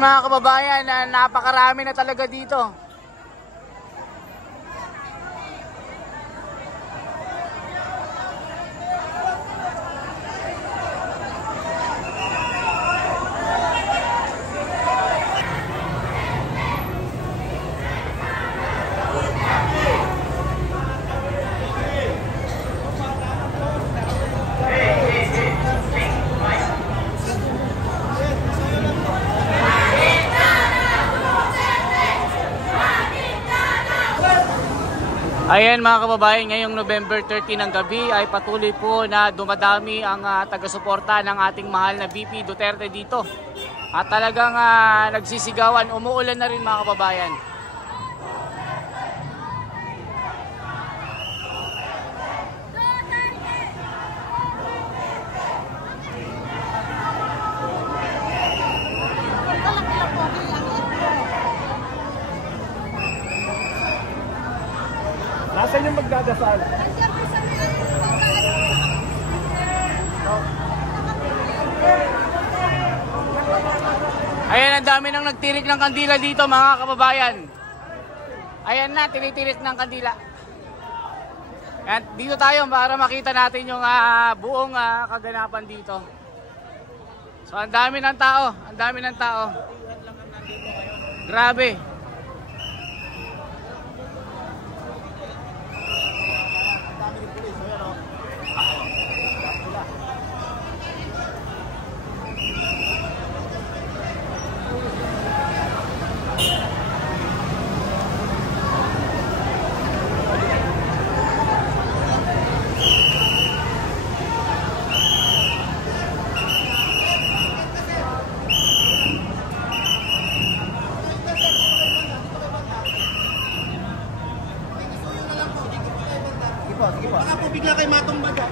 Ayan mga kababayan, napakarami na talaga dito. Ayan mga kababayan, ngayong November 13 ng gabi ay patuloy po na dumadami ang taga-suporta ng ating mahal na VP Duterte dito. At talagang nagsisigawan, umuulan na rin mga kababayan. Nasaan yung magdadasal? Ayan, ang dami nang nagtirik ng kandila dito mga kababayan. Ayan na, tinitirik ng kandila. Ayan, dito tayo para makita natin yung buong kaganapan dito. So ang dami ng tao, ang dami ng tao. Grabe. Sige po. Baka po bigla kayo matumba dyan.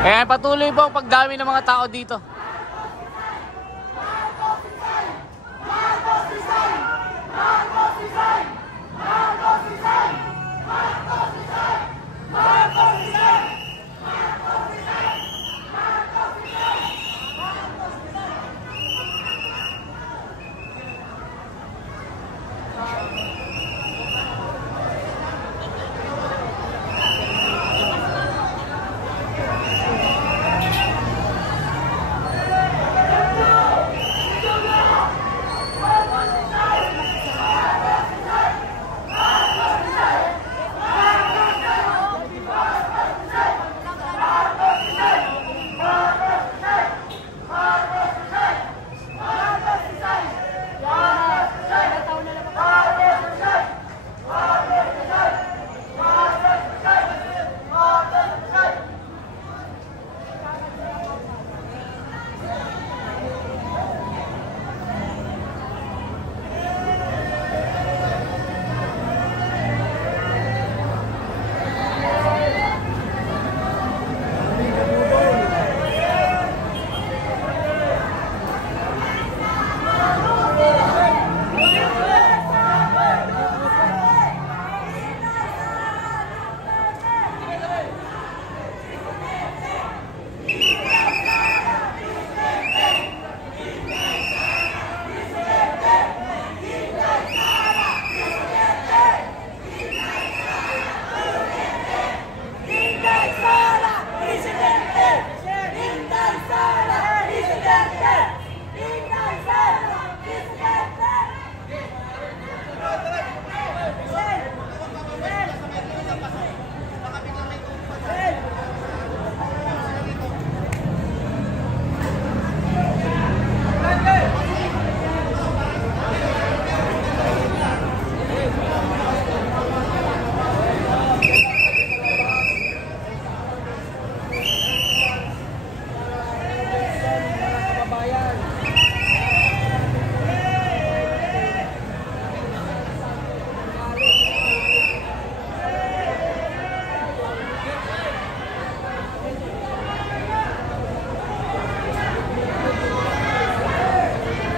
Ayan, patuloy po ang pagdami ng mga tao dito.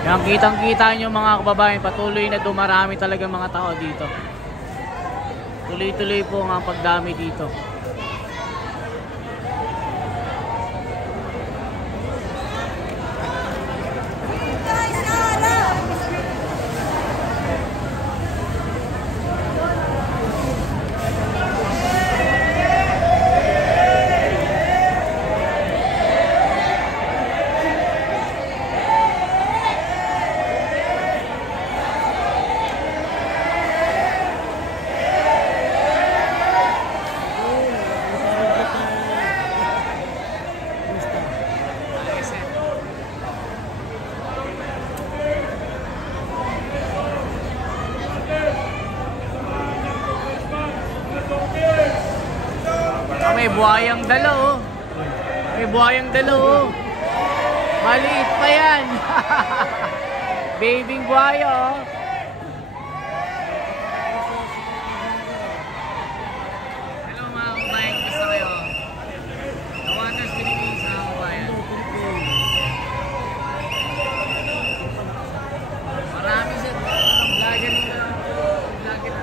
Yang kitang-kita nyo mga kababayan, patuloy na dumarami talaga mga tao dito. Tuloy-tuloy po ang pagdami dito. May buhayang dala oh. May buhayang dala oh. Maliit pa yan. Babying buhaya oh. Hello mga kabayan, kumusta kayo? The Wonders Philippines mga kabayan. Marami sir. Vlogger nila. Vlogger na.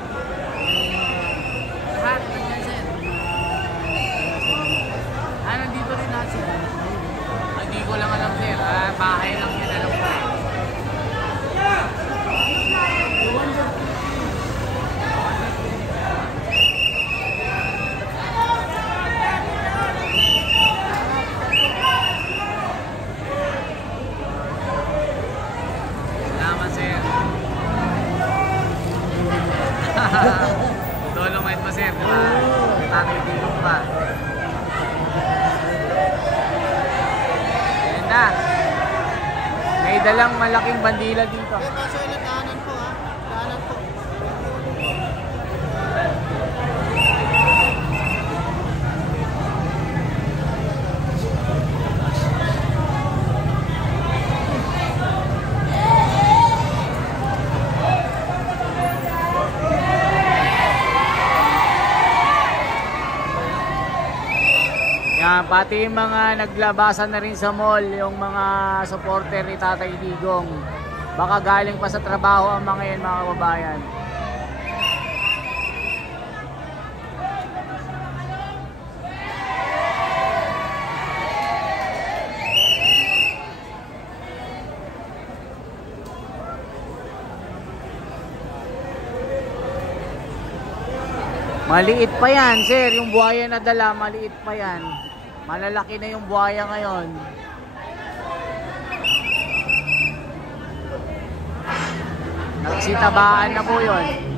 Lahat nandiyan sir. Nandito rin natin. Hindi ko lang alam sir. Bahay lang yan alam ko. Salamat sir. Dolomite pa sir, diba? Tatay-tilong pa. Na. May dalang malaking bandila dito. Kaso ulit daanan po ha. Daanan po. Yan, pati yung mga naglabasan na rin sa mall, yung mga supporter ni Tatay Digong. Baka galing pa sa trabaho ang mga yan mga kababayan. Maliit pa yan, sir. Yung buhaya na dala, maliit pa yan. Malalaki na yung buhaya ngayon. Nagsitabaan na po yun.